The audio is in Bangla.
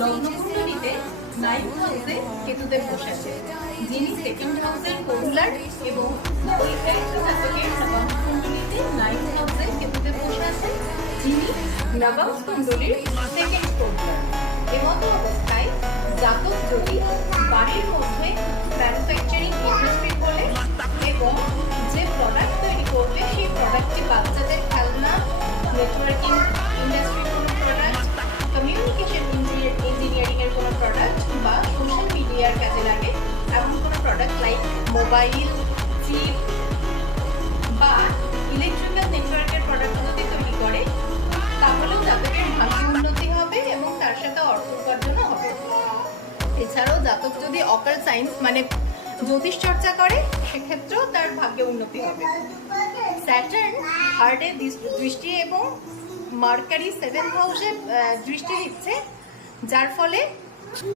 লগ্নকুণ্ডলীতে 9th হাউসে কেতুদেব বসে আছে, যিনি 2nd হাউসের রুলার, এবং ওই একই জাতকের নবম কুণ্ডলীতে 9th হাউসে কেতুদেব বসে আছে, যিনি নবম কুণ্ডলীর 2nd রুলার। এমত অবস্থায় জাতক যদি বাড়ির মধ্যে ম্যানুফ্যাকচারিং ইন্ডাস্ট্রি খোলে এবং যে প্রোডাক্ট তৈরি করবে সেই প্রোডাক্টটি বাচ্চাদের খেলনা, নেটওয়ার্কিং ইন্ডাস্ট্রির কোনো প্রোডাক্ট, কমিউনিকেশন ইঞ্জিনিয়ারিং এর কোনো প্রোডাক্ট বা সোশ্যাল মিডিয়ার কাজে লাগে এমন কোনো প্রোডাক্ট লাইক মোবাইল, চিপ বা ইলেকট্রিক্যাল নেটওয়ার্কের প্রোডাক্ট যদি তৈরি করে, তাহলেও জাতকের ভাগ্যে উন্নতি হবে এবং তার সাথে অর্থ উপার্জনও হবে। এছাড়াও জাতক যদি অকাল্ট সায়েন্স মানে জ্যোতিষ চর্চা করে, সেক্ষেত্রেও তার ভাগ্যে উন্নতি হবে। স্যাটার্ন হার্টে দৃষ্টি এবং মার্কারি 7th হাউসে দৃষ্টি দিচ্ছে, যার ফলে